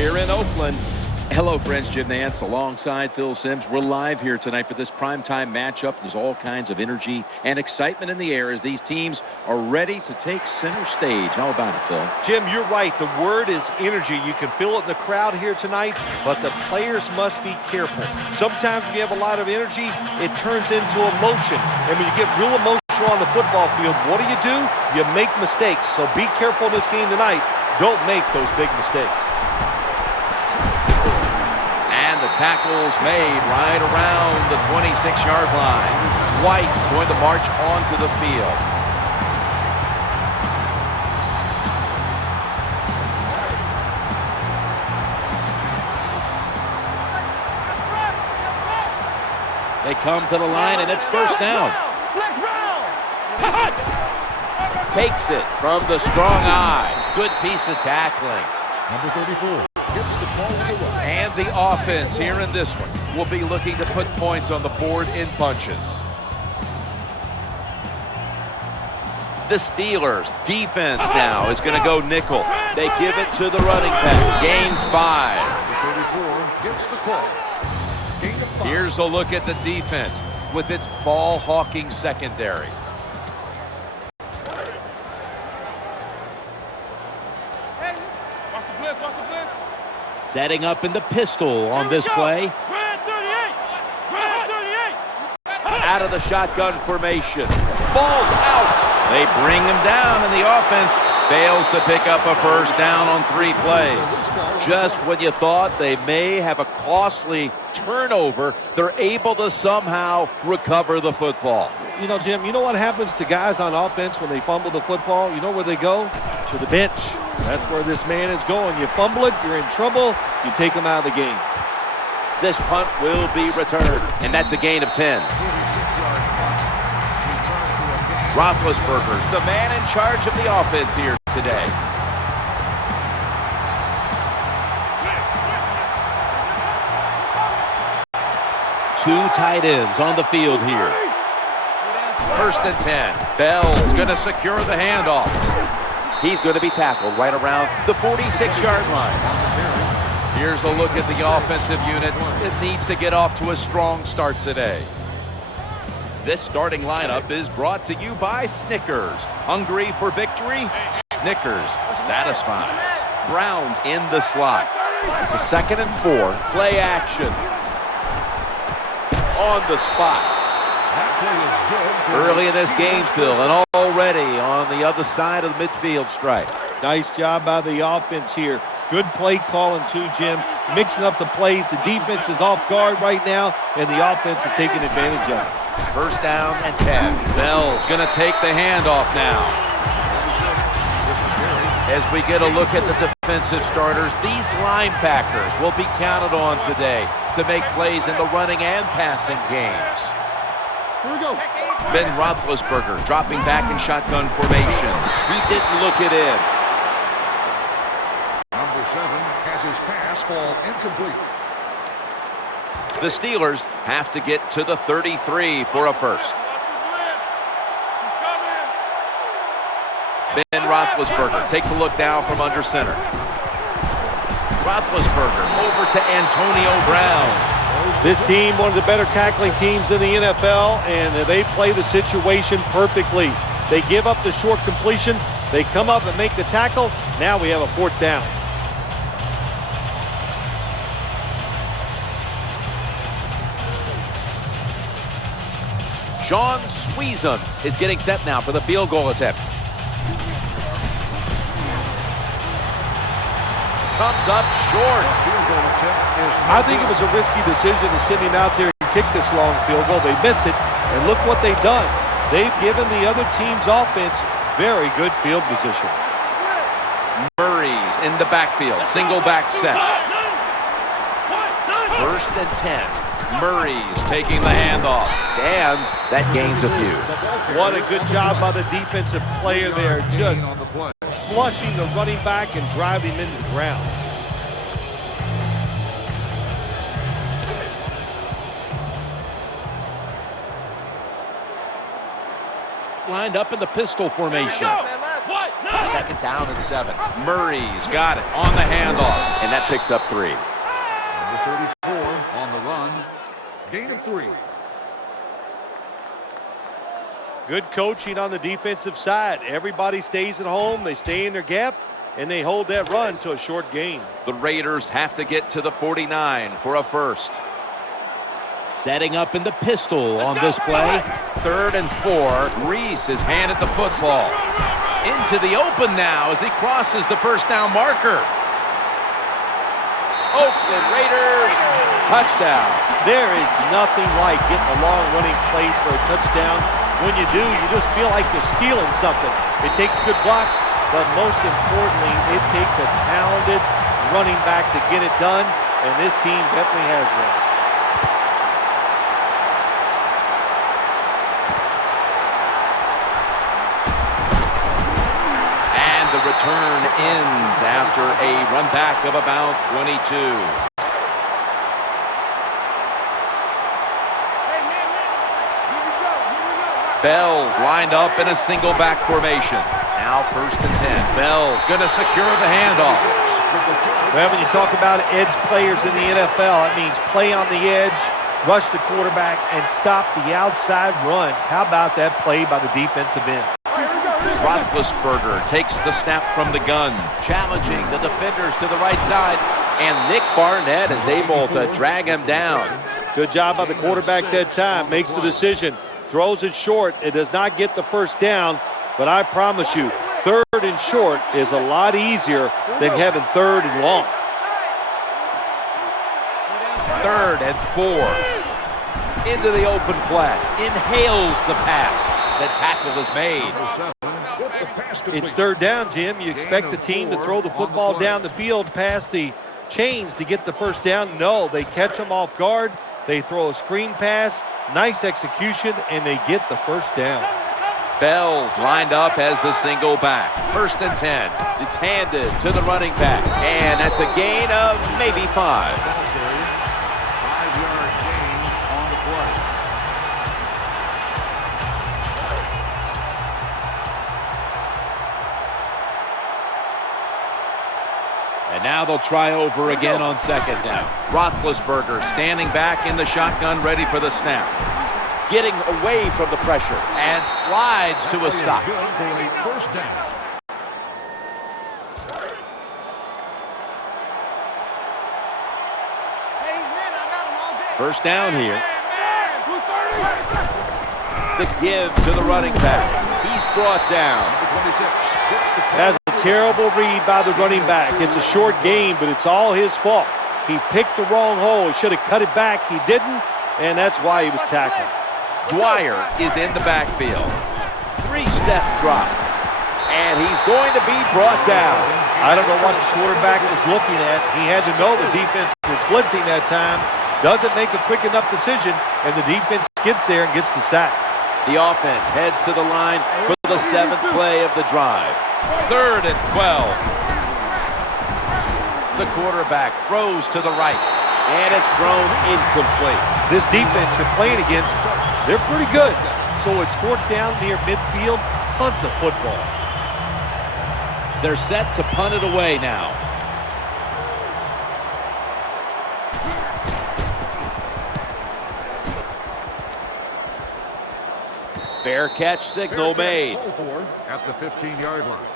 here in Oakland. Hello, friends. Jim Nantz alongside Phil Simms. We're live here tonight for this primetime matchup. There's all kinds of energy and excitement in the air as these teams are ready to take center stage. How about it, Phil? Jim, you're right. The word is energy. You can feel it in the crowd here tonight, but the players must be careful. Sometimes when you have a lot of energy, it turns into emotion. And when you get real emotional on the football field, what do? You make mistakes. So be careful in this game tonight. Don't make those big mistakes. And the tackle's made right around the 26-yard line. White's going to march onto the field. They come to the line, and it's first down. Takes it from the strong eye. Good piece of tackling. Number 34 gets the ball on the run. And the offense here in this one will be looking to put points on the board in bunches. The Steelers defense now is going to go nickel. They give it to the running back. Gains 5. Number 34 gets the call. Gain of 5. Here's a look at the defense with its ball-hawking secondary. Setting up in the pistol on this play. Out of the shotgun formation. Ball's out. They bring him down, and the offense fails to pick up a first down on 3 plays. Just when you thought they may have a costly turnover, they're able to somehow recover the football. You know, Jim, you know what happens to guys on offense when they fumble the football? You know where they go? To the bench. That's where this man is going. You fumble it, you're in trouble, you take him out of the game. This punt will be returned, and that's a gain of 10. Roethlisberger's the man in charge of the offense here today. Two tight ends on the field here. First and 10. Bell's going to secure the handoff. He's going to be tackled right around the 46-yard line. Here's a look at the offensive unit. It needs to get off to a strong start today. This starting lineup is brought to you by Snickers. Hungry for victory? Snickers satisfies. Browns in the slot. It's a 2nd and 4. Play action. On the spot. Early in this game, Bill, and already on the other side of the midfield stripe. Nice job by the offense here. Good play calling too, Jim. Mixing up the plays. The defense is off guard right now, and the offense is taking advantage of it. First down and 10. Bell's going to take the handoff now. As we get a look at the defensive starters, these linebackers will be counted on today to make plays in the running and passing games. Here we go. Ben Roethlisberger dropping back in shotgun formation. He didn't look it in. Number 7 has his pass ball incomplete. The Steelers have to get to the 33 for a first. Ben Roethlisberger takes a look now from under center. Roethlisberger over to Antonio Brown. This team, one of the better tackling teams in the NFL, and they play the situation perfectly. They give up the short completion. They come up and make the tackle. Now we have a 4th down. Sean Sweezum is getting set now for the field goal attempt. Comes up short. Field goal attempt is I think it was a risky decision to send him out there and kick this long field goal. They miss it, and look what they've done. They've given the other team's offense very good field position. Murray's in the backfield, single back set. First and 10. Murray's taking the handoff, and that gains a few. What a good job by the defensive player there, just on the play. flushing the running back and driving him into the ground. Lined up in the pistol formation. Second down and 7. Murray's got it on the handoff, and that picks up 3. Number 34 on the run. Gain of 3. Good coaching on the defensive side. Everybody stays at home. They stay in their gap, and they hold that run to a short gain. The Raiders have to get to the 49 for a first. Setting up in the pistol on this play. 3rd and 4. Reese has handed the football. Into the open now as he crosses the first down marker. Oakland Raiders, touchdown. There is nothing like getting a long running play for a touchdown. When you do, you just feel like you're stealing something. It takes good blocks, but most importantly, it takes a talented running back to get it done, and this team definitely has one. And the return ends after a run back of about 22. Bell's lined up in a single back formation. Now 1st and 10. Bell's going to secure the handoff. Well, when you talk about edge players in the NFL, it means play on the edge, rush the quarterback, and stop the outside runs. How about that play by the defensive end? Roethlisberger takes the snap from the gun, challenging the defenders to the right side, and Nick Barnett is able to drag him down. Good job by the quarterback that time. Makes the decision. Throws it short. It does not get the first down, but I promise you, 3rd and short is a lot easier than having 3rd and long. 3rd and 4. Into the open flat. Inhales the pass. The tackle is made. It's 3rd down, Jim. You expect the team to throw the football down the field past the chains to get the first down. No, they catch them off guard. They throw a screen pass. Nice execution, and they get the first down. Bell's lined up as the single back. 1st and 10. It's handed to the running back, and that's a gain of maybe 5. 5-yard gain on the play. And now they'll try over again on 2nd down. Roethlisberger standing back in the shotgun, ready for the snap. Getting away from the pressure and slides to a stop. Good for a first down. First down here. The give to the running back. He's brought down. Number 26 hits the That's a terrible read by the running back. It's a short game, but it's all his fault. He picked the wrong hole. He should have cut it back. He didn't, and that's why he was tackled. Dwyer is in the backfield. 3-step drop. And he's going to be brought down. I don't know what the quarterback was looking at. He had to know the defense was blitzing that time. Doesn't make a quick enough decision, and the defense gets there and gets the sack. The offense heads to the line for the 7th play of the drive. 3rd and 12. The quarterback throws to the right, and it's thrown incomplete. This defense you're playing against, they're pretty good. So it's 4th down near midfield. Punt the football. They're set to punt it away now. Fair catch signal made. At the 15-yard line.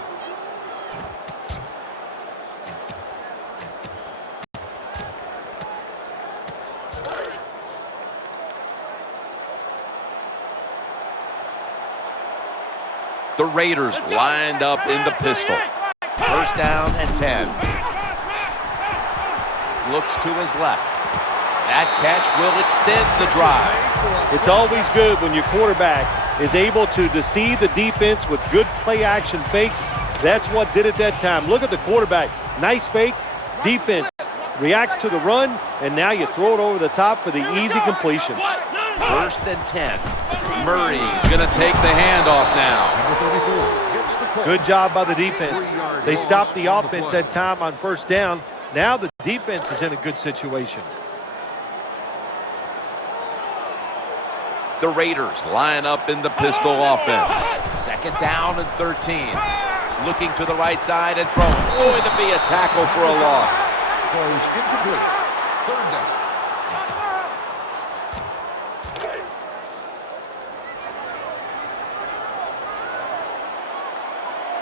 The Raiders lined up in the pistol. 1st down and 10. Looks to his left. That catch will extend the drive. It's always good when your quarterback is able to deceive the defense with good play-action fakes. That's what did it that time. Look at the quarterback. Nice fake. Defense reacts to the run, and now you throw it over the top for the easy completion. 1st and 10. Murray's going to take the handoff now. Number 34 gets the call. Good job by the defense. They stopped the offense that time on 1st down. Now the defense is in a good situation. The Raiders line up in the pistol offense. 2nd down and 13. Looking to the right side and throwing. Going to be a tackle for a loss. Throws incomplete. Third down.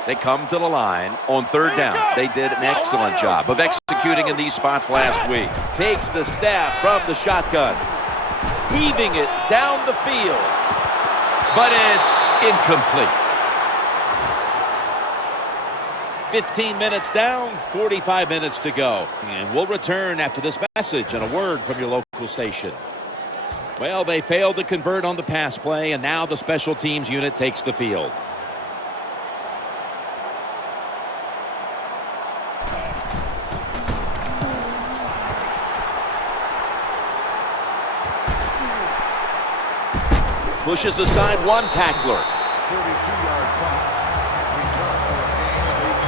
They come to the line on third down. They did an excellent job of executing in these spots last week. Takes the snap from the shotgun. Heaving it down the field. But it's incomplete. 15 minutes down, 45 minutes to go. And we'll return after this message and a word from your local station. Well, they failed to convert on the pass play, and now the special teams unit takes the field. Pushes aside one tackler. 32-yard punt. Return for a gain of 8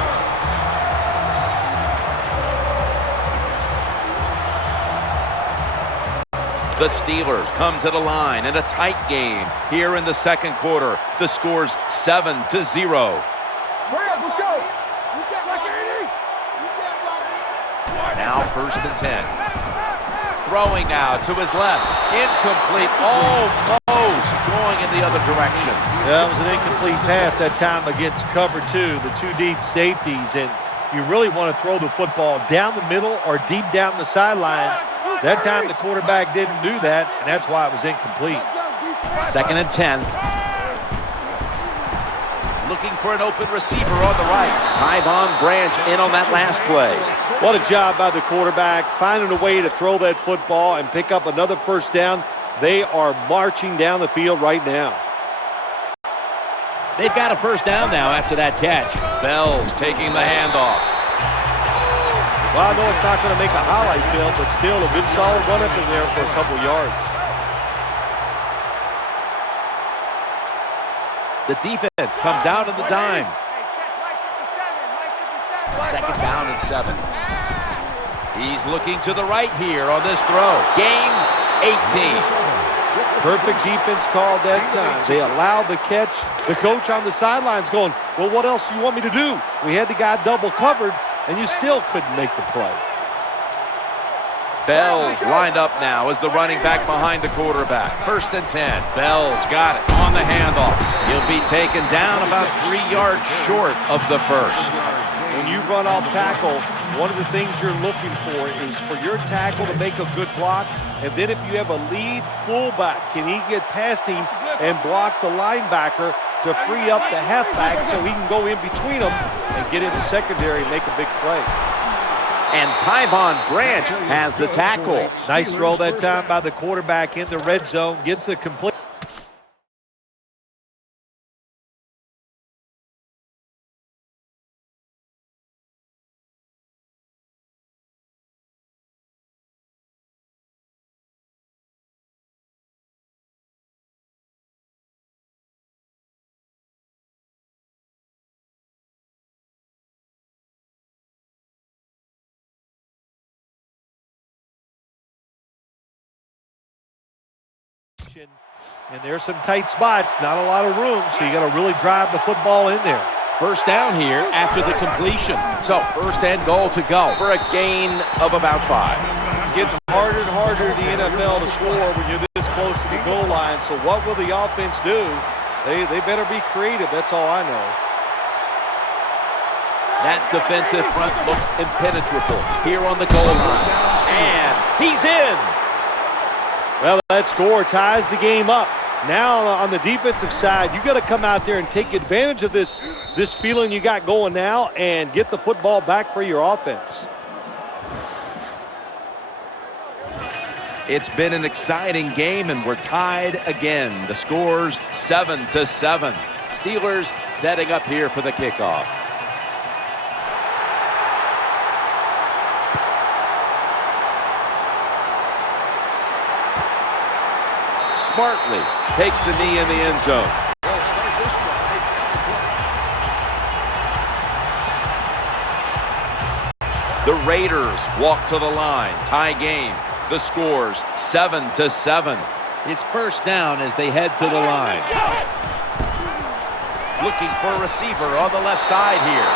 yards. The Steelers come to the line in a tight game here in the second quarter. The score's 7-0. Hurry up, let's go. Now 1st and 10. Throwing now to his left. Incomplete. Almost going in the other direction. That was an incomplete pass that time against cover two, the two deep safeties. And you really want to throw the football down the middle or deep down the sidelines. That time the quarterback didn't do that, and that's why it was incomplete. 2nd and 10. Looking for an open receiver on the right. Tyvon Branch in on that last play. What a job by the quarterback, finding a way to throw that football and pick up another first down. They are marching down the field right now. They've got a first down now after that catch. Bell's taking the handoff. Well, I know it's not going to make a highlight film, but still a good solid run up in there for a couple yards. The defense comes out of the dime. 2nd down and 7. He's looking to the right here on this throw. Gains 18. Perfect defense call that time. They allowed the catch. The coach on the sidelines going, well, what else do you want me to do? We had the guy double covered, and you still couldn't make the play. Bell's lined up now as the running back behind the quarterback. 1st and 10. Bell's got it on the handoff. He'll be taken down about 3 yards short of the first. When you run off tackle, one of the things you're looking for is for your tackle to make a good block, and then if you have a lead fullback, can he get past him and block the linebacker to free up the halfback so he can go in between them and get in the secondary and make a big play. And Tyvon Branch has the tackle. Nice throw that time by the quarterback in the red zone, gets the complete. And there's some tight spots, not a lot of room, so you got to really drive the football in there. First down here after the completion. So 1st and goal to go for a gain of about 5. It's getting harder and harder in the NFL to score when you're this close to the goal line. So what will the offense do? They better be creative. That's all I know. That defensive front looks impenetrable here on the goal line. And he's in. Well, that score ties the game up. Now on the defensive side, you got to come out there and take advantage of this feeling you got going now and get the football back for your offense. It's been an exciting game, and we're tied again. The score's 7-7. Steelers setting up here for the kickoff. Smartly takes a knee in the end zone. The Raiders walk to the line. Tie game. The score's 7-7. It's first down as they head to the line. Looking for a receiver on the left side here.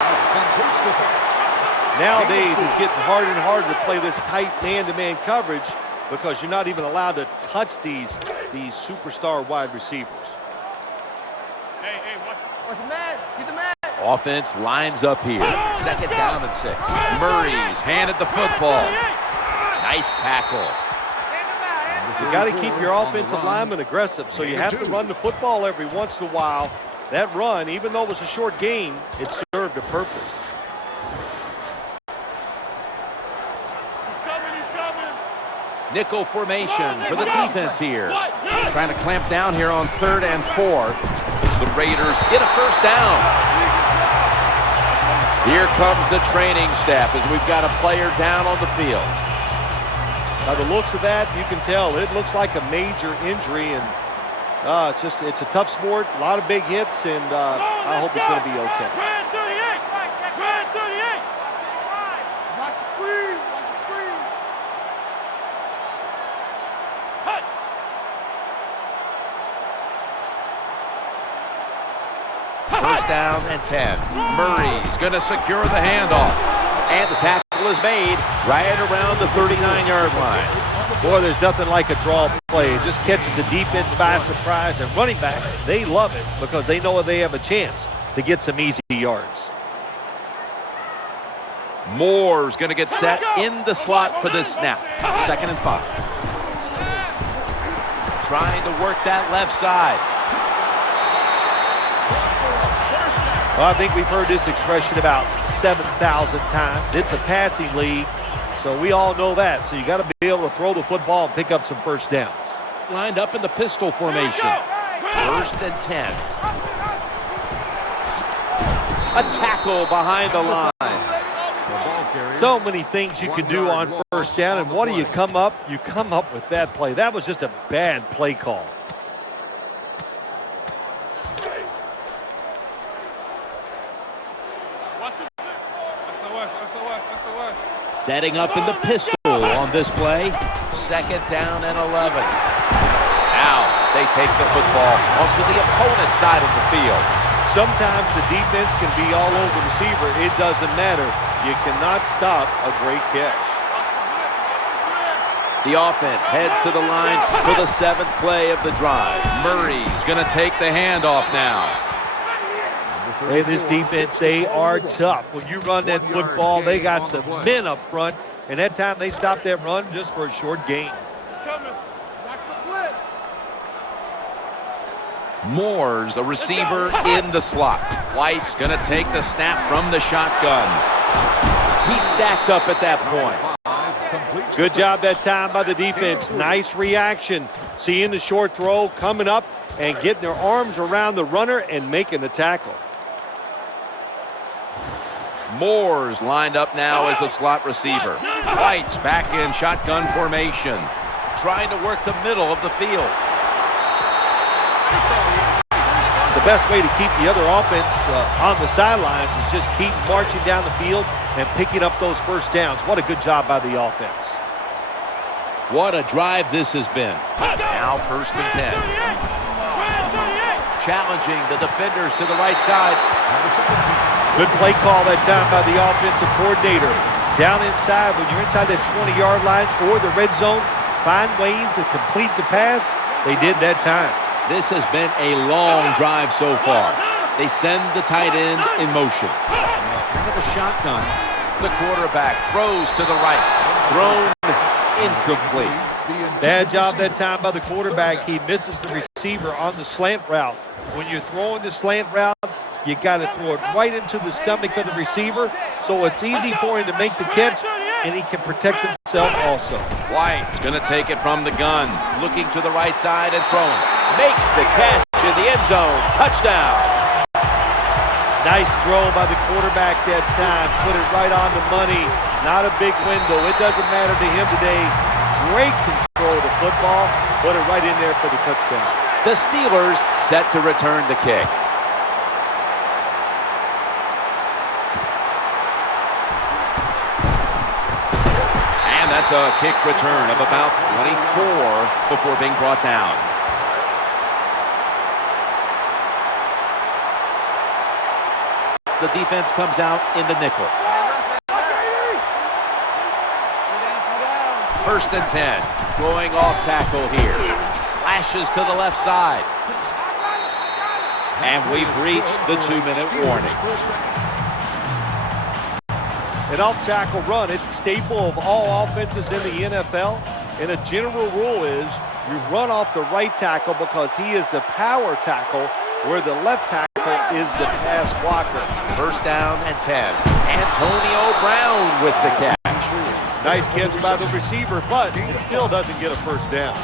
Completes the pass. Nowadays, it's getting harder and harder to play this tight man-to-man coverage because you're not even allowed to touch these superstar wide receivers. Hey, watch the man. See the man. Offense lines up here. 2nd down and 6. Murray's handed the football. Nice tackle. You got to keep your offensive lineman aggressive, so you have to run the football every once in a while. That run, even though it was a short game, it served a purpose. He's coming. Nickel formation for the defense here. Trying to clamp down here on 3rd and 4. The Raiders get a first down. Here comes the training staff as we've got a player down on the field. By the looks of that, you can tell it looks like a major injury, and it's a tough sport, a lot of big hits, and I hope it's going to be okay. Red 38. Red 38. Watch the screen. Watch the screen. Hut. First down and 10. Murray's going to secure the handoff. And the tackle is made right around the 39-yard line. Boy, there's nothing like a draw play. It just catches the defense by surprise, and running back, they love it because they know they have a chance to get some easy yards. Moore's going to get set in the slot for this snap. 2nd and 5. Trying to work that left side. Well, I think we've heard this expression about 7,000 times. It's a passing league, so we all know that. So you got to be able to throw the football and pick up some first downs. Lined up in the pistol formation. 1st and 10. A tackle behind the line. So many things you can do on first down, and what do you come up? You come up with that play. That was just a bad play call. Setting up in the pistol on this play. 2nd down and 11. Now they take the football onto the opponent's side of the field. Sometimes the defense can be all over the receiver. It doesn't matter. You cannot stop a great catch. The offense heads to the line for the 7th play of the drive. Murray's going to take the handoff now. Hey, this defense, they are tough. When you run that football, they got some men up front, and that time they stopped that run just for a short gain. Moore's a receiver in the slot. White's going to take the snap from the shotgun. He stacked up at that point. Good job that time by the defense. Nice reaction. Seeing the short throw, coming up and getting their arms around the runner and making the tackle. Moore's lined up now as a slot receiver. White's back in shotgun formation, trying to work the middle of the field. The best way to keep the other offense on the sidelines is just keep marching down the field and picking up those first downs. What a good job by the offense. What a drive this has been. Now 1st and 10. Challenging the defenders to the right side. Good play call that time by the offensive coordinator. Down inside, when you're inside that 20-yard line or the red zone, find ways to complete the pass. They did that time. This has been a long drive so far. They send the tight end in motion. Out of the shotgun. The quarterback throws to the right. Thrown incomplete. Bad job that time by the quarterback. He misses the receiver on the slant route. When you're throwing the slant route, you got to throw it right into the stomach of the receiver, so it's easy for him to make the catch, and he can protect himself also. White's going to take it from the gun, looking to the right side and throwing. Makes the catch in the end zone. Touchdown. Nice throw by the quarterback that time. Put it right on the money. Not a big window. It doesn't matter to him today. Great control of the football. Put it right in there for the touchdown. The Steelers set to return the kick. And that's a kick return of about 24 before being brought down. The defense comes out in the nickel. First and 10. Going off tackle here. Slashes to the left side. And we've reached the 2-minute warning. An off-tackle run, it's a staple of all offenses in the NFL. And a general rule is you run off the right tackle because he is the power tackle, where the left tackle is the pass blocker. First down and 10. Antonio Brown with the catch. Nice catch by the receiver, but it still doesn't get a first down.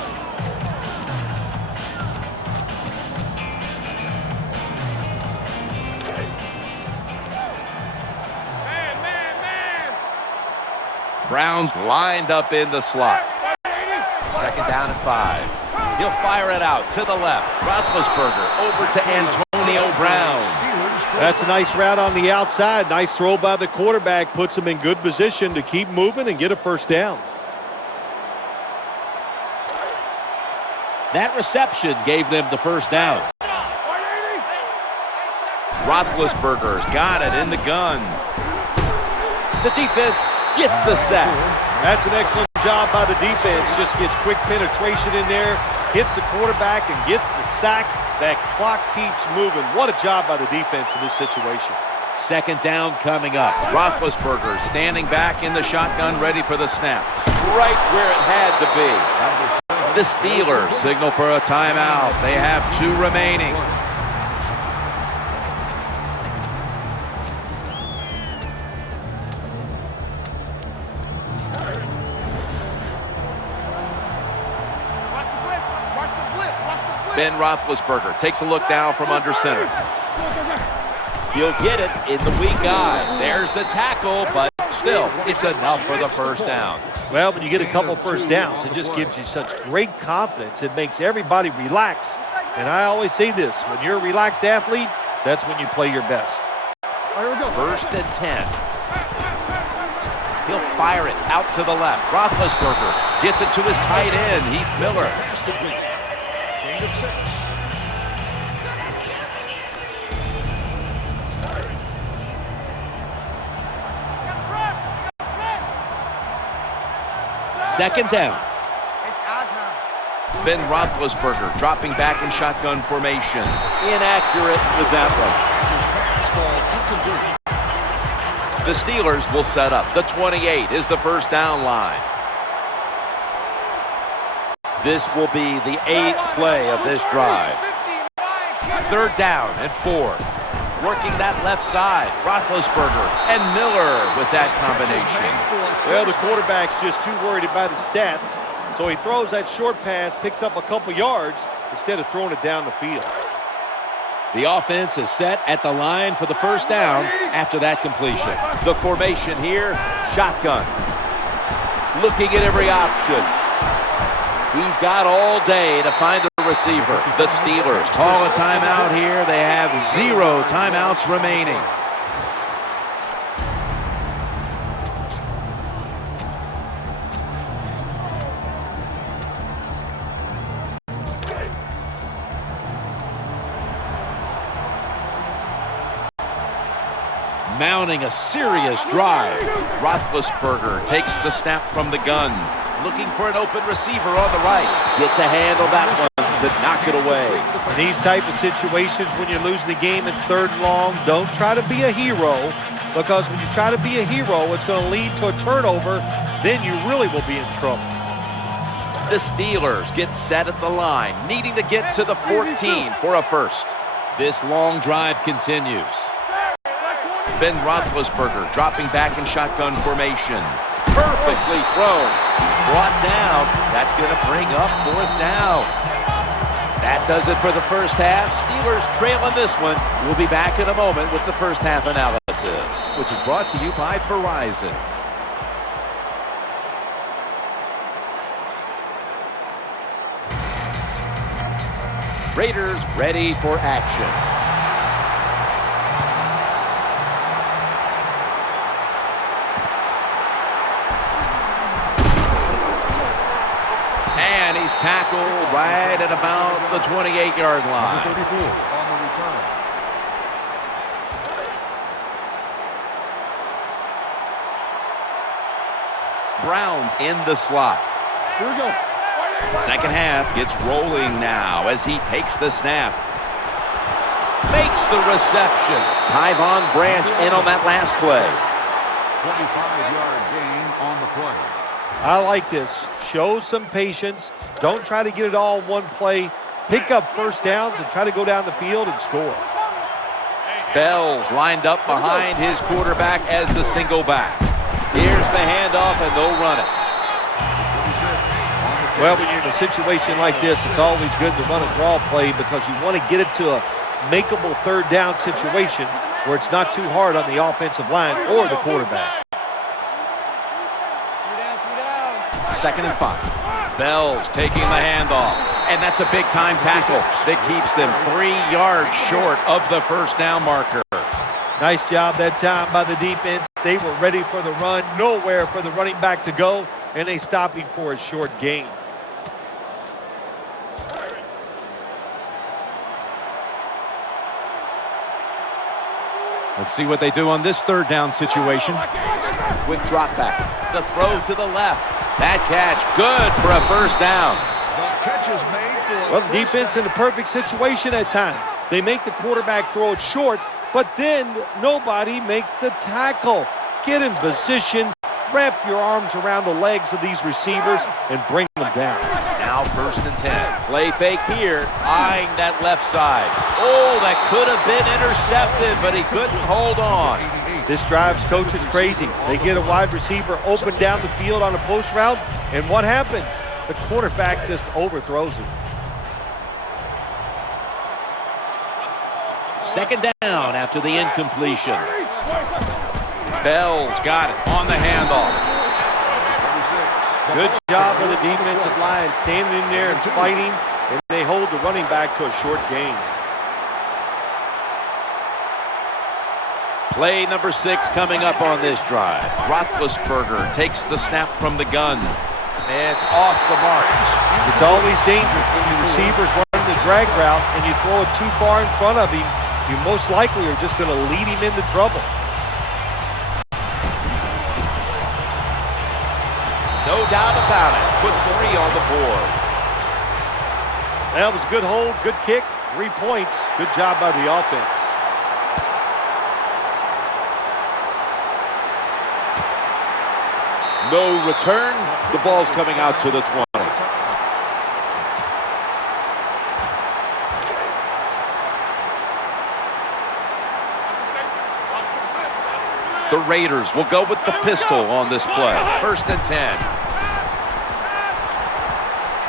Brown's lined up in the slot. Second down and 5. He'll fire it out to the left. Roethlisberger over to Antonio Brown. That's a nice route on the outside. Nice throw by the quarterback. Puts him in good position to keep moving and get a first down. That reception gave them the first down. Roethlisberger's got it in the gun. The defense gets the sack. That's an excellent job by the defense. Just gets quick penetration in there, hits the quarterback, and gets the sack. That clock keeps moving. What a job by the defense in this situation. Second down coming up. Roethlisberger standing back in the shotgun, ready for the snap. Right where it had to be. The Steelers signal for a timeout. They have 2 remaining. Ben Roethlisberger takes a look down from under center. He'll get it in the weak eye. There's the tackle, but still, it's enough for the first down. Well, when you get a couple first downs, it just gives you such great confidence. It makes everybody relax. And I always say this, when you're a relaxed athlete, that's when you play your best. First and 10. He'll fire it out to the left. Roethlisberger gets it to his tight end, Heath Miller. Second down. Ben Roethlisberger dropping back in shotgun formation. Inaccurate with that one. The Steelers will set up. The 28 is the first down line. This will be the 8th play of this drive. Third down and 4. Working that left side. Roethlisberger and Miller with that combination. Well, the quarterback's just too worried about his stats, so he throws that short pass, picks up a couple yards instead of throwing it down the field. The offense is set at the line for the first down after that completion. The formation here, shotgun. Looking at every option. He's got all day to find the receiver. The Steelers call a timeout here. They have 0 timeouts remaining. Mounting a serious drive. Roethlisberger takes the snap from the gun. Looking for an open receiver on the right. Gets a hand on that one to knock it away. In these type of situations, when you're losing the game, it's 3rd and long. Don't try to be a hero, because when you try to be a hero, it's going to lead to a turnover. Then you really will be in trouble. The Steelers get set at the line, needing to get to the 14 for a first. This long drive continues. Ben Roethlisberger dropping back in shotgun formation. Perfectly thrown. He's brought down. That's going to bring up 4th down. That does it for the first half. Steelers trailing this one. We'll be back in a moment with the first half analysis, which is brought to you by Verizon. Raiders ready for action. And he's tackled right at about the 28-yard line. Browns in the slot. Here we go. Second half gets rolling now as he takes the snap. Makes the reception. Tyvon Branch in on that last play. 25-yard gain on the play. I like this. Show some patience. Don't try to get it all in one play. Pick up first downs and try to go down the field and score. Bell's lined up behind his quarterback as the single back. Here's the handoff, and they'll run it. Well, when you're in a situation like this, it's always good to run a draw play because you want to get it to a makeable third down situation where it's not too hard on the offensive line or the quarterback. 2nd and 5. Bell's taking the handoff, and that's a big-time tackle that keeps them 3 yards short of the first down marker. Nice job that time by the defense. They were ready for the run, nowhere for the running back to go, and they stopped him for a short gain. Let's see what they do on this third down situation. Quick drop back. The throw to the left. That catch, good for a first down. The catch is made for Well, the defense in the perfect situation at time. They make the quarterback throw it short, but then nobody makes the tackle. Get in position, wrap your arms around the legs of these receivers, and bring them down. Now 1st and 10. Play fake here, eyeing that left side. Oh, that could have been intercepted, but he couldn't hold on. This drives coaches crazy. They get a wide receiver open down the field on a post route, and what happens? The quarterback just overthrows him. 2nd down after the incompletion. Bell's got it on the handoff. Good job of the defensive line standing in there and fighting, and they hold the running back to a short gain. Play number 6 coming up on this drive. Roethlisberger takes the snap from the gun. It's off the mark. It's always dangerous when your receivers run the drag route and you throw it too far in front of him. You most likely are just going to lead him into trouble. No doubt about it. Put 3 on the board. That was a good hold, good kick, 3 points. Good job by the offense. No return. The ball's coming out to the 20. The Raiders will go with the pistol on this play. 1st and 10.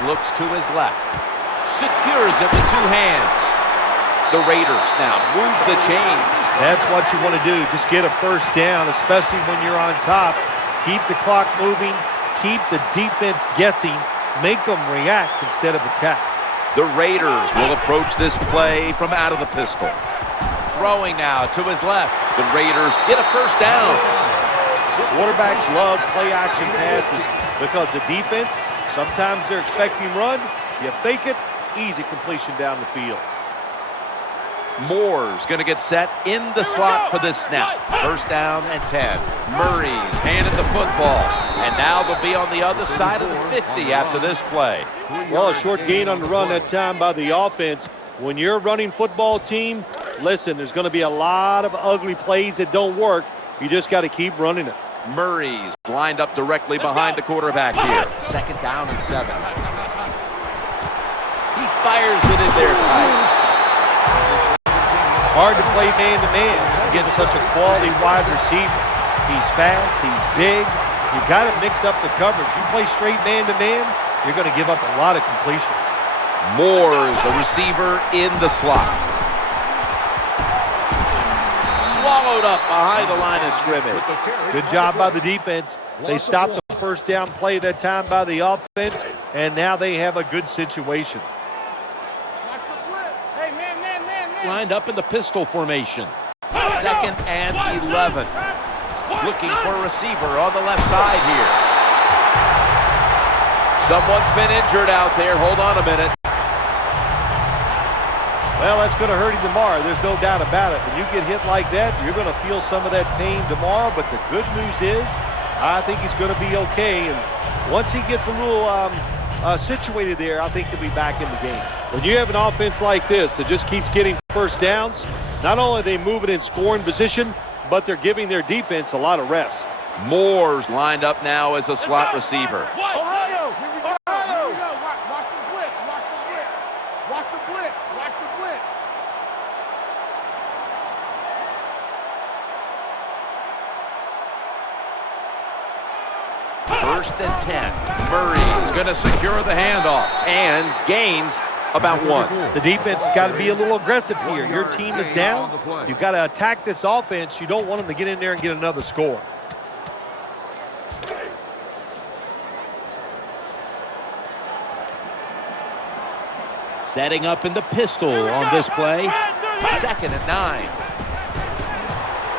Looks to his left. Secures it with 2 hands. The Raiders now move the chains. That's what you want to do. Just get a first down, especially when you're on top. Keep the clock moving. Keep the defense guessing. Make them react instead of attack. The Raiders will approach this play from out of the pistol. Throwing now to his left. The Raiders get a first down. Quarterbacks love play-action passes because the defense, sometimes they're expecting run. You fake it, easy completion down the field. Moore's going to get set in the slot for this snap. 1st down and 10. Murray's handed the football. And now they'll be on the other side of the 50 after this play. Well, a short gain on the run that time by the offense. When you're a running football team, listen, there's going to be a lot of ugly plays that don't work. You just got to keep running it. Murray's lined up directly behind the quarterback here. 2nd down and 7. He fires it in there tight. Hard to play man-to-man against such a quality wide receiver. He's fast, he's big. You got to mix up the coverage. You play straight man-to-man, you're going to give up a lot of completions. Moore's a receiver in the slot. Swallowed up behind the line of scrimmage. Good job by the defense. They stopped the first down play that time by the offense, and now they have a good situation. Lined up in the pistol formation. 2nd and 11. Looking for a receiver on the left side here. Someone's been injured out there. Hold on a minute. Well, that's going to hurt him tomorrow. There's no doubt about it. When you get hit like that, you're going to feel some of that pain tomorrow. But the good news is I think he's going to be okay. And once he gets a little situated there, I think he'll be back in the game. When you have an offense like this that just keeps getting first downs, not only are they moving in scoring position, but they're giving their defense a lot of rest. Moore's lined up now as a slot receiver. Ohio! Here we go! Here we go! Watch the blitz! Watch the blitz! Watch the blitz! Watch the blitz! First and 10. Murray is going to secure the handoff and gains about 1. The defense has got to be a little aggressive here. Your team is down. You've got to attack this offense. You don't want them to get in there and get another score. Setting up in the pistol on this play. 2nd and 9.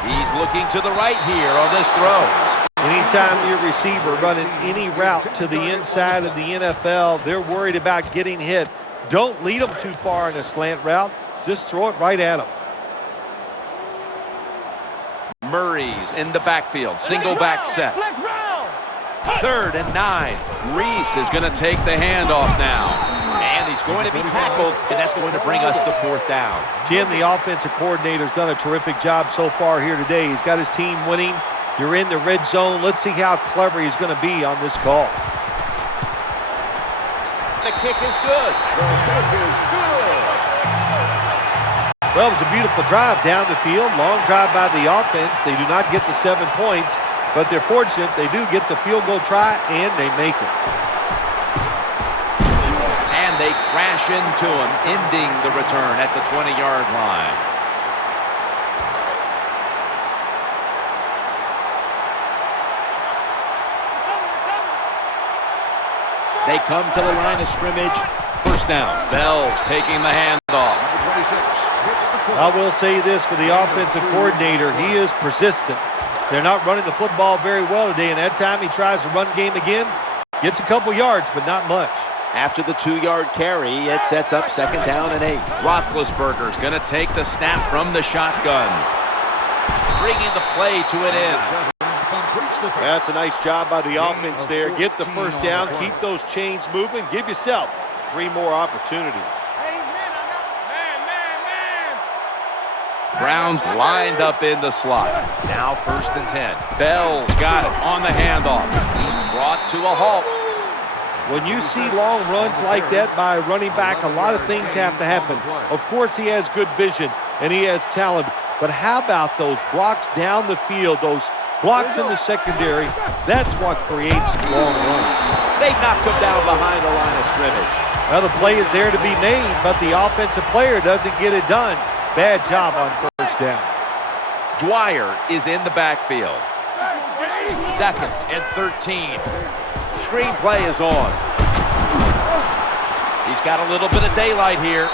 He's looking to the right here on this throw. Anytime your receiver running any route to the inside of the NFL, they're worried about getting hit. Don't lead them too far in a slant route. Just throw it right at them. Murray's in the backfield. Single back set. 3rd and 9. Reese is going to take the handoff now. And he's going to be tackled, and that's going to bring us to 4th down. Jim, the offensive coordinator's done a terrific job so far here today. He's got his team winning. You're in the red zone. Let's see how clever he's going to be on this call. The kick is good. The kick is good. Well, it was a beautiful drive down the field. Long drive by the offense. They do not get the 7 points, but they're fortunate. They do get the field goal try, and they make it. And they crash into him, ending the return at the 20-yard line. They come to the line of scrimmage. 1st down. Bell's taking the handoff. I will say this for the offensive coordinator. He is persistent. They're not running the football very well today, and that time he tries to run game again. Gets a couple yards, but not much. After the 2-yard carry, it sets up 2nd down and 8. Roethlisberger's going to take the snap from the shotgun, bringing the play to an end. That's a nice job by the offense there. Get the 1st down, keep those chains moving, give yourself 3 more opportunities. Browns lined up in the slot. Now 1st and 10. Bell's got it on the handoff. He's brought to a halt. When you see long runs like that by a running back, a lot of things have to happen. Of course, he has good vision and he has talent, but how about those blocks down the field, those blocks in the secondary? That's what creates long runs. They knock him down behind the line of scrimmage. Well, the play is there to be made, but the offensive player doesn't get it done. Bad job on 1st down. Dwyer is in the backfield. 2nd and 13. Screenplay is on. He's got a little bit of daylight here.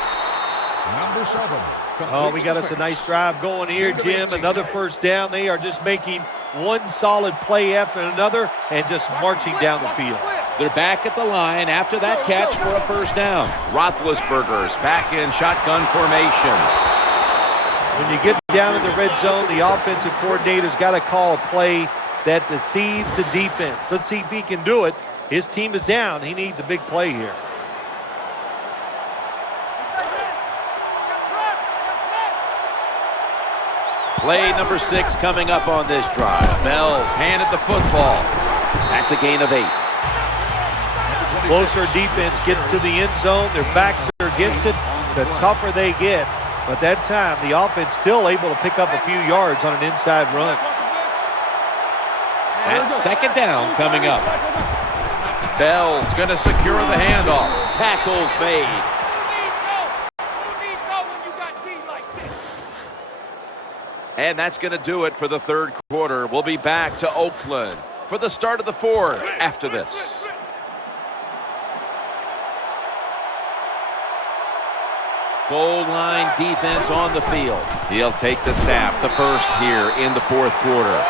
Number 7. Oh, we got us a nice drive going here, Jim. Another 1st down. They are just making one solid play after another and just marching down the field. They're back at the line after that catch for a 1st down. Roethlisberger's back in shotgun formation. When you get down in the red zone, the offensive coordinator's got to call a play that deceives the defense. Let's see if he can do it. His team is down. He needs a big play here. Play number 6 coming up on this drive. Bell's handed the football. That's a gain of 8. Closer defense gets to the end zone. Their backs are against it. The tougher they get. But that time, the offense still able to pick up a few yards on an inside run. That's 2nd down coming up. Bell's going to secure the handoff. Tackles made. And that's going to do it for the 3rd quarter. We'll be back to Oakland for the start of the 4th after this. Goal line defense on the field. He'll take the snap, the 1st here in the 4th quarter.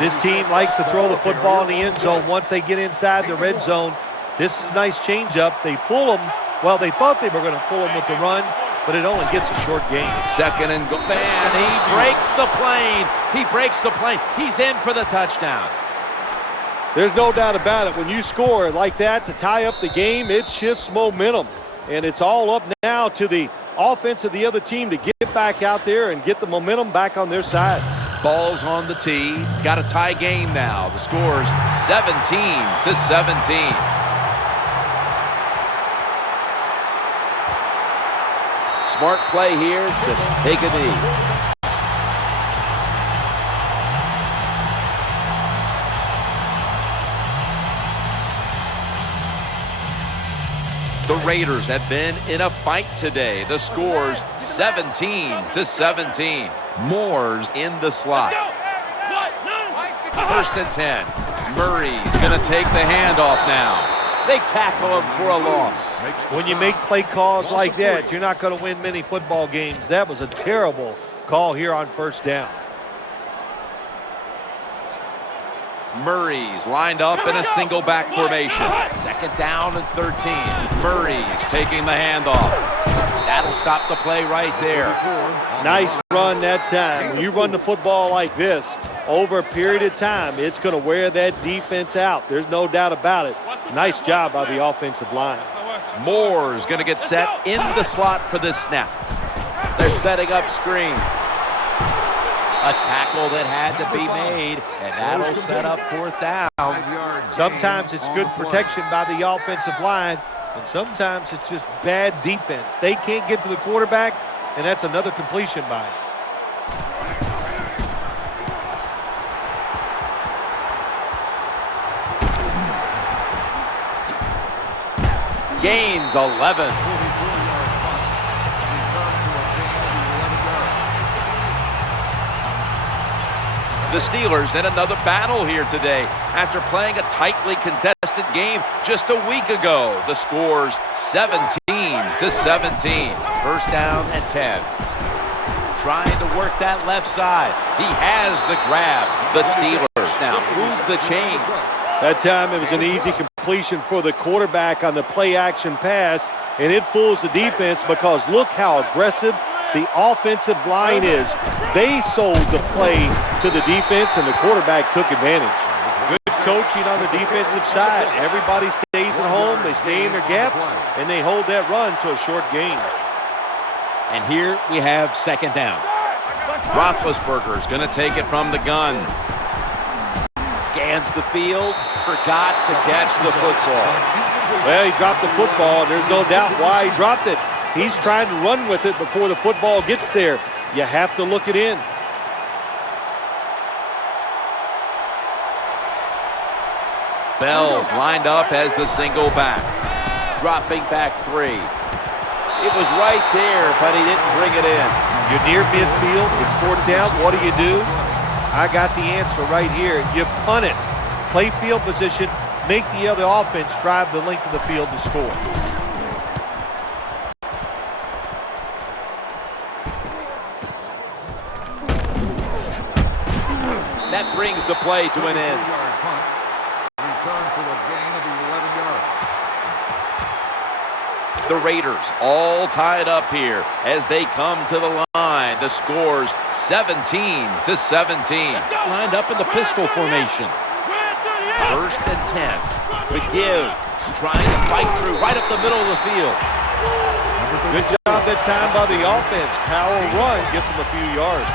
This team likes to throw the football in the end zone once they get inside the red zone. This is a nice changeup. They fool them. Well, they thought they were going to fool them with the run, but it only gets a short gain. 2nd and goal. And he breaks the plane. He breaks the plane. He's in for the touchdown. There's no doubt about it. When you score like that to tie up the game, it shifts momentum. And it's all up now to the offense of the other team to get back out there and get the momentum back on their side. Ball's on the tee. Got a tie game now. The score's 17-17. Smart play here. Just take a knee. The Raiders have been in a fight today. The score's 17-17. Moore's in the slot. First and 10. Murray's going to take the handoff now. They tackle him for a loss. When you make play calls like that, you're not going to win many football games. That was a terrible call here on first down. Murray's lined up in a single back formation. Second down and 13. Murray's taking the handoff. That'll stop the play right there. Nice run that time. When you run the football like this over a period of time, it's going to wear that defense out. There's no doubt about it. Nice job by the offensive line. Moore's going to get set in the slot for this snap. They're setting up screen. A tackle that had to be made, and that'll set up fourth down. Sometimes it's good protection by the offensive line, and sometimes it's just bad defense. They can't get to the quarterback, and that's another completion by him. Gains 11. The Steelers in another battle here today after playing a tightly contested game just a week ago. The score's 17-17. First down and 10. Trying to work that left side. He has the grab. The Steelers now move the chains. That time it was an easy completion for the quarterback on the play-action pass, and it fools the defense because look how aggressive the offensive line is. They sold the play to the defense, and the quarterback took advantage. Good coaching on the defensive side. Everybody stays at home. They stay in their gap, and they hold that run to a short gain. And here we have second down. Roethlisberger's going to take it from the gun. Scans the field. Forgot to catch the football. Well, he dropped the football, and there's no doubt why he dropped it. He's trying to run with it before the football gets there. You have to look it in. Bell's lined up as the single back. Dropping back 3. It was right there, but he didn't bring it in. You're near midfield. It's fourth down. What do? I got the answer right here. You punt it. Play field position. Make the other offense drive the length of the field to score. That brings the play to an end. Return for a gain of 11 yards. The Raiders all tied up here as they come to the line. The score's 17-17. Lined up in the pistol formation. First and 10. McGill trying to fight through right up the middle of the field. Good job that time by the offense. Power run gets them a few yards.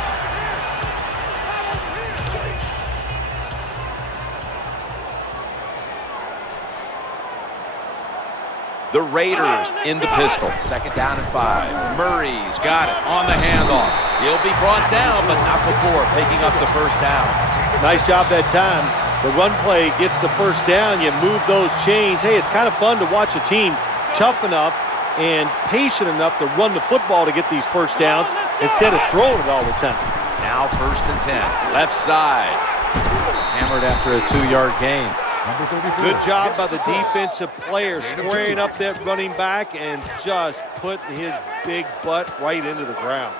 The Raiders in the pistol. Second down and 5. Murray's got it on the handoff. He'll be brought down, but not before picking up the first down. Nice job that time. The run play gets the first down. You move those chains. Hey, it's kind of fun to watch a team tough enough and patient enough to run the football to get these first downs instead of throwing it all the time. Now first and 10. Left side. Hammered after a 2-yard gain. Good job by the defensive player squaring up that running back and just put his big butt right into the ground.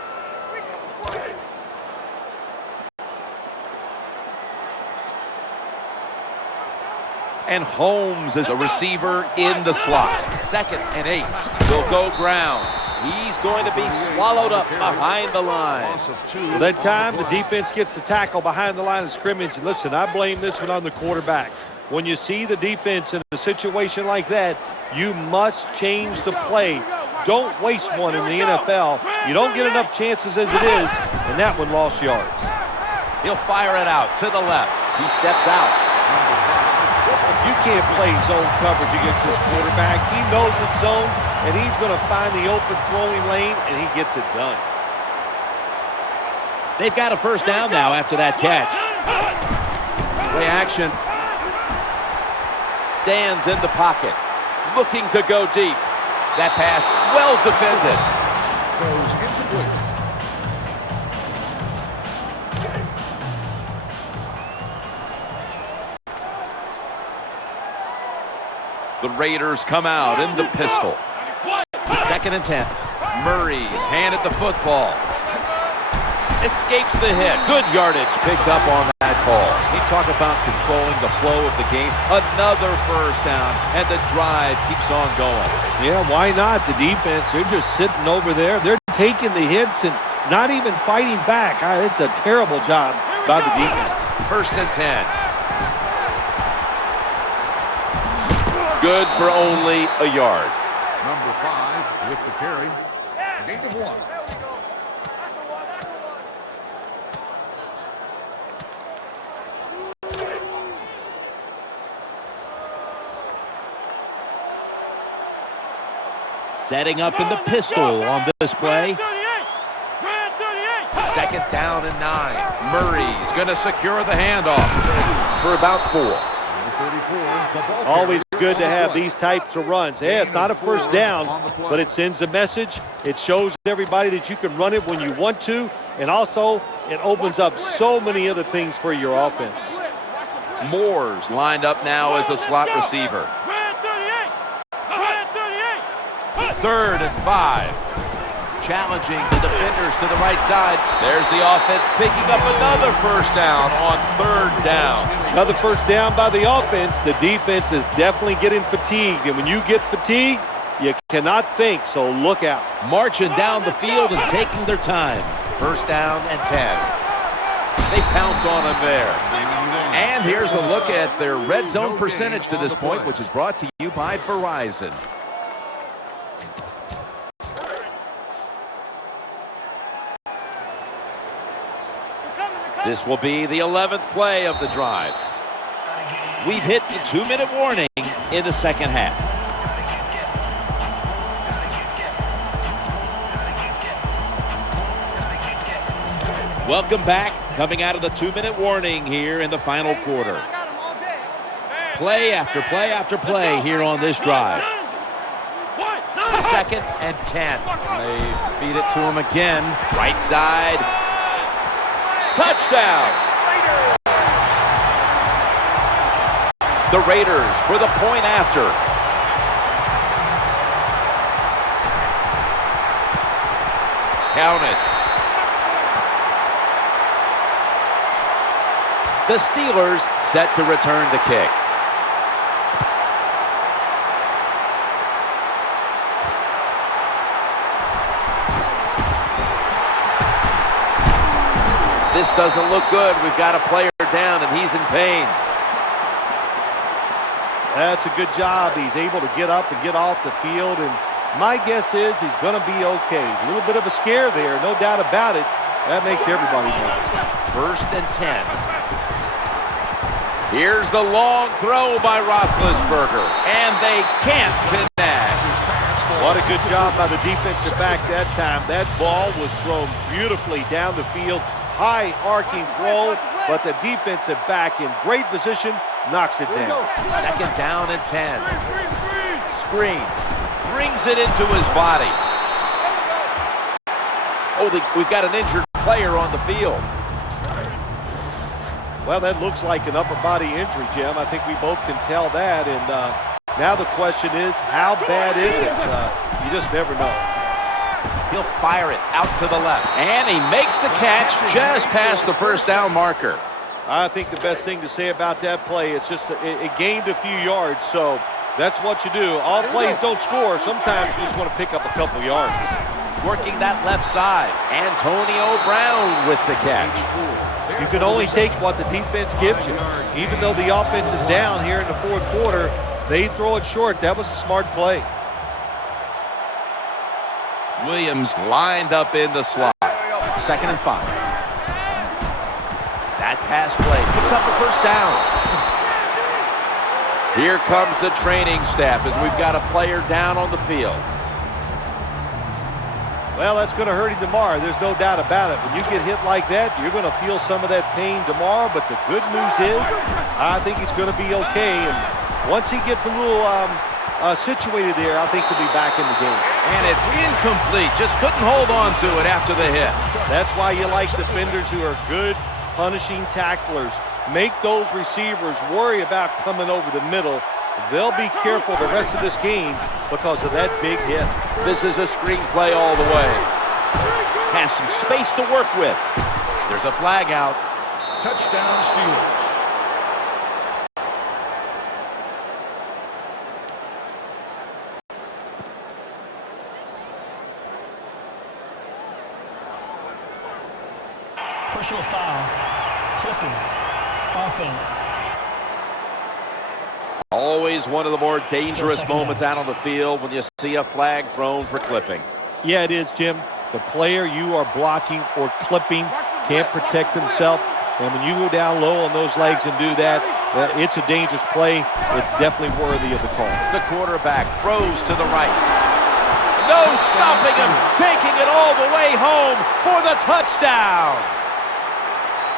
And Holmes is a receiver in the slot. Second and 8. He'll go ground. He's going to be swallowed up behind the line. Well, that time the defense gets the tackle behind the line of scrimmage. Listen, I blame this one on the quarterback. When you see the defense in a situation like that, you must change the play. Don't waste one in the NFL. You don't get enough chances as it is, and that one lost yards. He'll fire it out to the left. He steps out. You can't play zone coverage against this quarterback. He knows it's zone, and he's going to find the open throwing lane, and he gets it done. They've got a first down now after that catch. Play action. Stands in the pocket, looking to go deep. That pass, well defended. Goes incomplete. The Raiders come out in the pistol. 2nd and 10. Murray's handed the football. Escapes the hit. Good yardage picked up on that call. He talk about controlling the flow of the game. Another first down, and the drive keeps on going. Yeah, why not? The defense, they're just sitting over there. They're taking the hits and not even fighting back. It's a terrible job by the defense. 1st and 10. Good for only a yard. Number 5 with the carry. Gain of 1. Setting up in the pistol on this play. 2nd down and 9. Murray's going to secure the handoff for about 4. Always good to have these types of runs. Yeah, it's not a first down, but it sends a message. It shows everybody that you can run it when you want to, and also it opens up so many other things for your offense. Moore's lined up now as a slot receiver. 3rd and 5. Challenging the defenders to the right side. There's the offense picking up another first down on 3rd down. Another first down by the offense. The defense is definitely getting fatigued, and when you get fatigued, you cannot think, so look out. Marching down the field and taking their time. 1st down and 10. They pounce on them there. And here's a look at their red zone percentage to this point, which is brought to you by Verizon. This will be the 11th play of the drive. We've hit the 2-minute warning in the 2nd half. Welcome back. Coming out of the 2-minute warning here in the final quarter. Play after play after play here on this drive. 2nd and 10. They feed it to him again. Right side. Touchdown! The Raiders for the point after. Count it. The Steelers set to return the kick. This doesn't look good. We've got a player down, and he's in pain. That's a good job. He's able to get up and get off the field, and my guess is he's going to be okay. A little bit of a scare there, no doubt about it. That makes everybody nervous. 1st and 10. Here's the long throw by Roethlisberger, and they can't connect. What a good job by the defensive back that time. That ball was thrown beautifully down the field. High arcing throw, but the defensive back in great position knocks it down. 2nd down and 10. Screen. Brings it into his body. Oh, we've got an injured player on the field. Well, that looks like an upper body injury, Jim. I think we both can tell that. And now the question is, how bad is it? You just never know. He'll fire it out to the left. And he makes the catch just past the first down marker. I think the best thing to say about that play, it's just it gained a few yards. So that's what you do. All plays don't score. Sometimes you just want to pick up a couple yards. working that left side. Antonio Brown with the catch. You can only take what the defense gives you. Even though the offense is down here in the fourth quarter, they throw it short. That was a smart play. Williams lined up in the slot. 2nd and 5. That pass play picks up a first down. Here comes the training staff as we've got a player down on the field. Well, that's going to hurt him tomorrow. There's no doubt about it. When you get hit like that, you're going to feel some of that pain tomorrow. But the good news is, I think he's going to be okay. And once he gets a little situated there, I think he'll be back in the game. And it's incomplete. Just couldn't hold on to it after the hit. That's why you like defenders who are good punishing tacklers. Make those receivers worry about coming over the middle. They'll be careful the rest of this game because of that big hit. This is a screenplay all the way. Has some space to work with. There's a flag out. Touchdown Steelers. Personal foul. Clipping. Offense. Always one of the more dangerous moments out on the field when you see a flag thrown for clipping. Yeah, it is, Jim. The player you are blocking or clipping can't protect himself. And when you go down low on those legs and do that, it's a dangerous play. It's definitely worthy of the call. The quarterback throws to the right. No stopping him, taking it all the way home for the touchdown.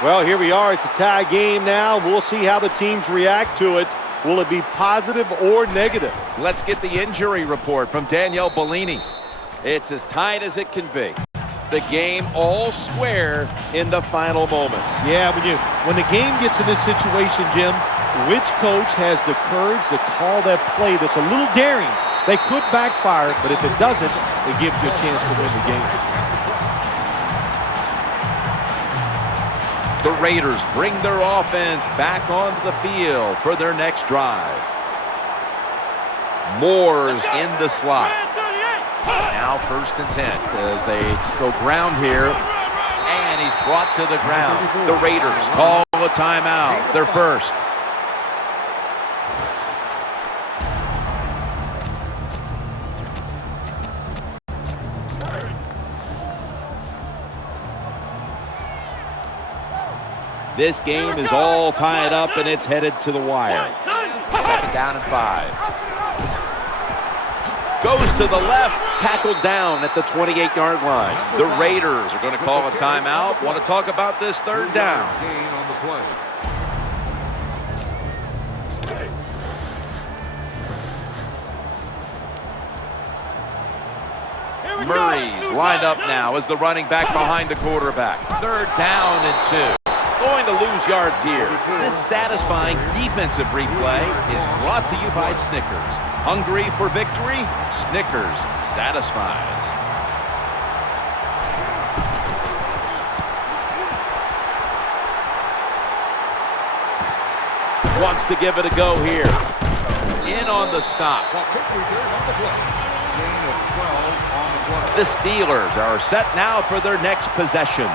Well, here we are. It's a tie game now. We'll see how the teams react to it. Will it be positive or negative? Let's get the injury report from Danielle Bellini. It's as tight as it can be. The game all square in the final moments. Yeah, when the game gets in this situation, Jim, which coach has the courage to call that play that's a little daring? They could backfire, but if it doesn't, it gives you a chance to win the game. The Raiders bring their offense back onto the field for their next drive. Moore's in the slot. Now 1st and 10 as they go ground here. And he's brought to the ground. The Raiders call a timeout. Their first. This game is all tied up and it's headed to the wire. 2nd down and 5. Goes to the left, tackled down at the 28-yard line. The Raiders are going to call a timeout. Want to talk about this 3rd down. Gain on the play. Murray's lined up now as the running back behind the quarterback. 3rd down and 2. Going to lose yards here. This satisfying defensive replay is brought to you by Snickers. Hungry for victory? Snickers satisfies. Wants to give it a go here. In on the stop. Quick return on the play. Gain of 12 on the play. The Steelers are set now for their next possession.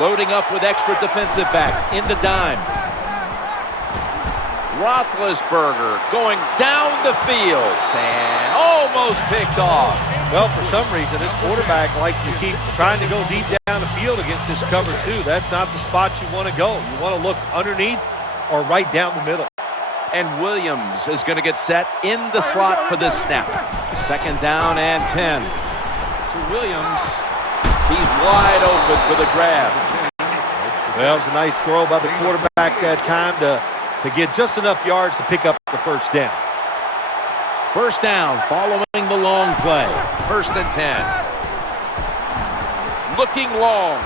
Loading up with extra defensive backs in the dime. Roethlisberger going down the field and almost picked off. Well, for some reason, this quarterback likes to keep trying to go deep down the field against this cover two. That's not the spot you want to go. You want to look underneath or right down the middle. And Williams is going to get set in the slot for this snap. 2nd down and 10. To Williams. He's wide open for the grab. Well, it was a nice throw by the quarterback that time to get just enough yards to pick up the 1st down. 1st down following the long play. 1st and 10. Looking long.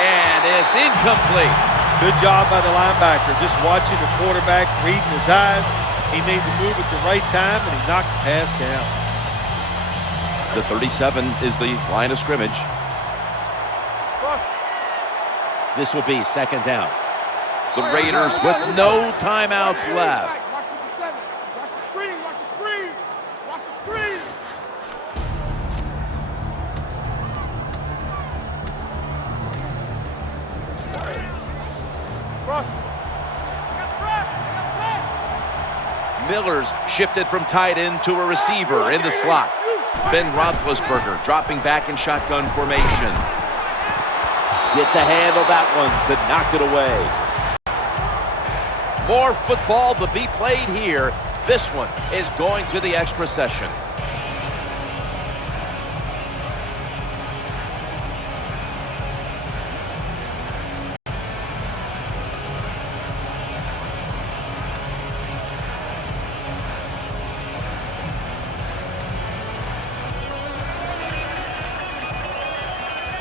And it's incomplete. Good job by the linebacker. Just watching the quarterback, reading his eyes. He made the move at the right time, and he knocked the pass down. The 37 is the line of scrimmage. This will be 2nd down. The Raiders with no timeouts left. Watch the 7. Watch the screen. Watch the screen. Villers shifted from tight end to a receiver in the slot. Ben Roethlisberger dropping back in shotgun formation. Gets a hand on that one to knock it away. More football to be played here. This one is going to the extra session.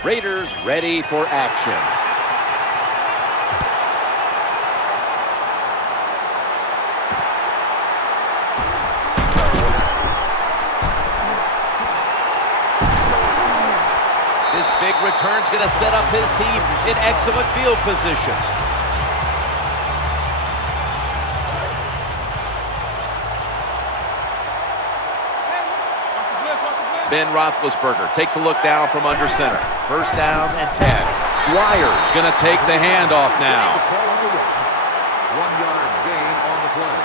Raiders ready for action. This big return's going to set up his team in excellent field position. Ben Roethlisberger takes a look down from under center. First down and 10. Dwyer's going to take the handoff now. 1-yard gain on the play.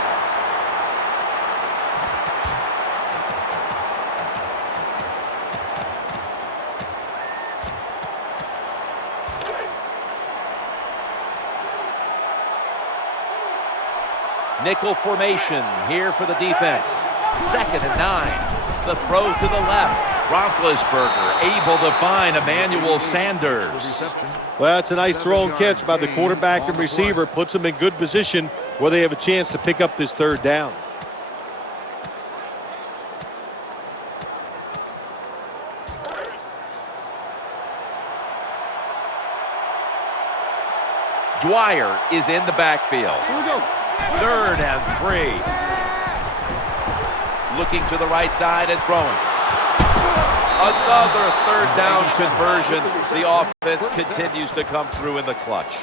Nickel formation here for the defense. 2nd and 9. The throw to the left. Roethlisberger able to find Emmanuel Sanders. Well, it's a nice throw and catch by the quarterback and receiver. Puts them in good position where they have a chance to pick up this 3rd down. Dwyer is in the backfield. 3rd and 3. Looking to the right side and throwing. Another 3rd down conversion. The offense continues to come through in the clutch.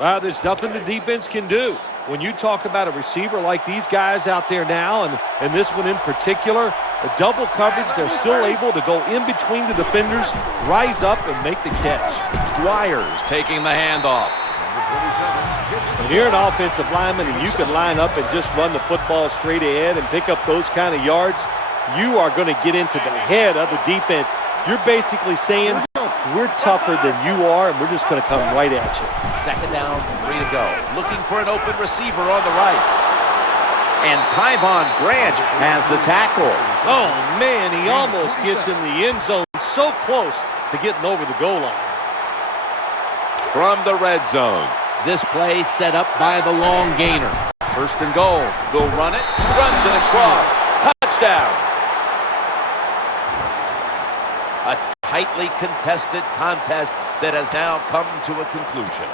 There's nothing the defense can do. When you talk about a receiver like these guys out there now, and this one in particular, the double coverage, they're still able to go in between the defenders, rise up, and make the catch. Dwyer's taking the handoff. When you're an offensive lineman and you can line up and just run the football straight ahead and pick up those kind of yards, you are going to get into the head of the defense. You're basically saying, we're tougher than you are, and we're just going to come right at you. 2nd down, 3 to go. Looking for an open receiver on the right. And Tyvon Branch has the tackle. Oh, man, he almost gets in the end zone. So close to getting over the goal line. From the red zone. This play set up by the long gainer. 1st and goal. They'll run it. Runs it across. Touchdown. A tightly contested contest that has now come to a conclusion.